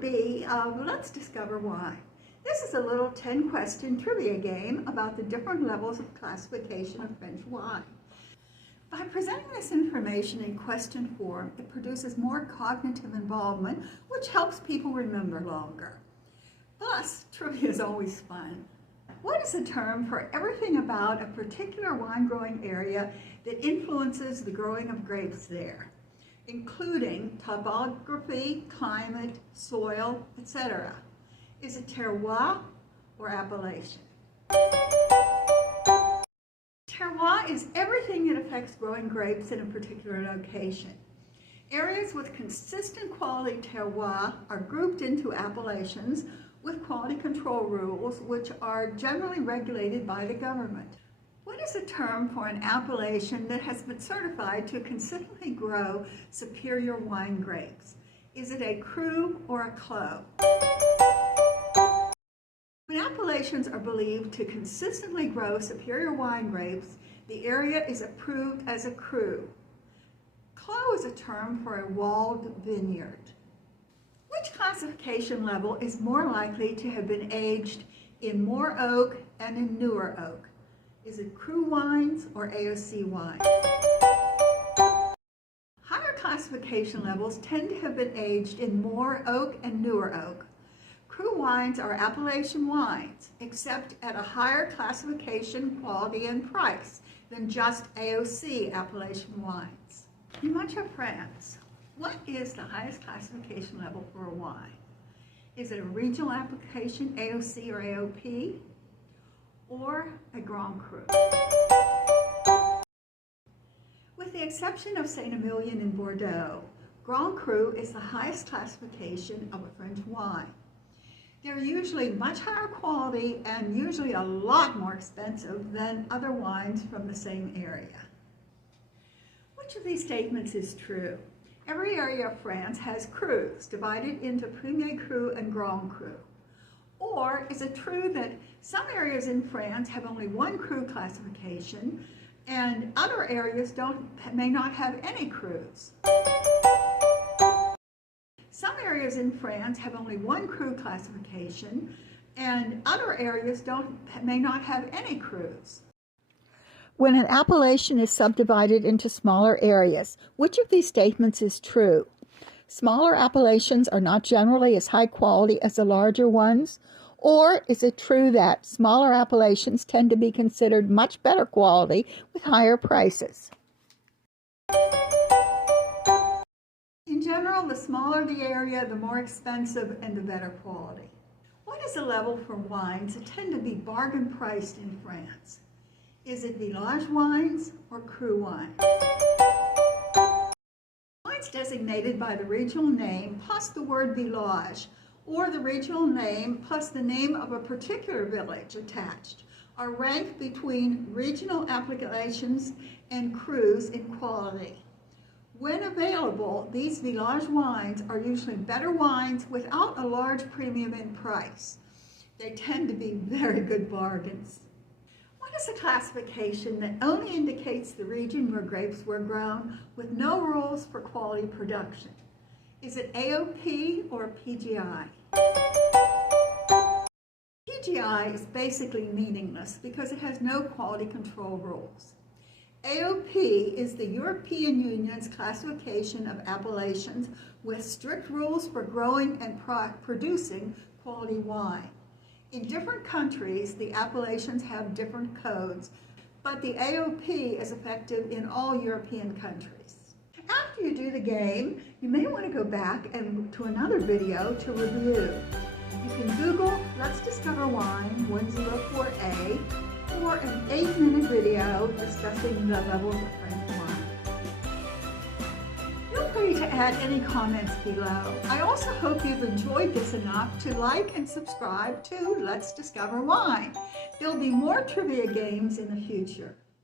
Part B of Let's Discover Why. This is a little 10-question trivia game about the different levels of classification of French wine. By presenting this information in question form, it produces more cognitive involvement, which helps people remember longer. Plus, trivia is always fun. What is a term for everything about a particular wine growing area that influences the growing of grapes there, including topography, climate, soil, etc.? Is it terroir or appellation? Terroir is everything that affects growing grapes in a particular location. Areas with consistent quality terroir are grouped into appellations with quality control rules, which are generally regulated by the government. What is a term for an appellation that has been certified to consistently grow superior wine grapes? Is it a cru or a clos? When appellations are believed to consistently grow superior wine grapes, the area is approved as a cru. Clos is a term for a walled vineyard. Which classification level is more likely to have been aged in more oak and in newer oak? Is it cru wines or AOC wines? Higher classification levels tend to have been aged in more oak and newer oak. Cru wines are appellation wines, except at a higher classification, quality, and price than just AOC appellation wines. In much of France, what is the highest classification level for a wine? Is it a regional application, AOC or AOP, or a Grand Cru? With the exception of Saint-Emilion in Bordeaux, Grand Cru is the highest classification of a French wine. They're usually much higher quality and usually a lot more expensive than other wines from the same area. Which of these statements is true? Every area of France has crus divided into Premier Cru and Grand Cru. Or is it true that some areas in France have only one cru classification and other areas may not have any crus? Some areas in France have only one cru classification and other areas may not have any crus. When an appellation is subdivided into smaller areas, which of these statements is true? Smaller appellations are not generally as high quality as the larger ones? Or is it true that smaller appellations tend to be considered much better quality with higher prices? In general, the smaller the area, the more expensive and the better quality. What is the level for wines that tend to be bargain priced in France? Is it village wines or cru wines? Wines designated by the regional name plus the word village, or the regional name plus the name of a particular village attached, are ranked between regional appellations and crus in quality. When available, these village wines are usually better wines without a large premium in price. They tend to be very good bargains. What is a classification that only indicates the region where grapes were grown with no rules for quality production? Is it AOP or PGI? PGI is basically meaningless because it has no quality control rules. AOP is the European Union's classification of appellations with strict rules for growing and producing quality wine. In different countries, the appellations have different codes, but the AOP is effective in all European countries. After you do the game, you may want to go back to another video to review. You can Google Let's Discover Wine 104A for an 8-minute video discussing the levels of French wine. Feel free to add any comments below. I also hope you've enjoyed this enough to like and subscribe to Let's Discover Wine. There'll be more trivia games in the future.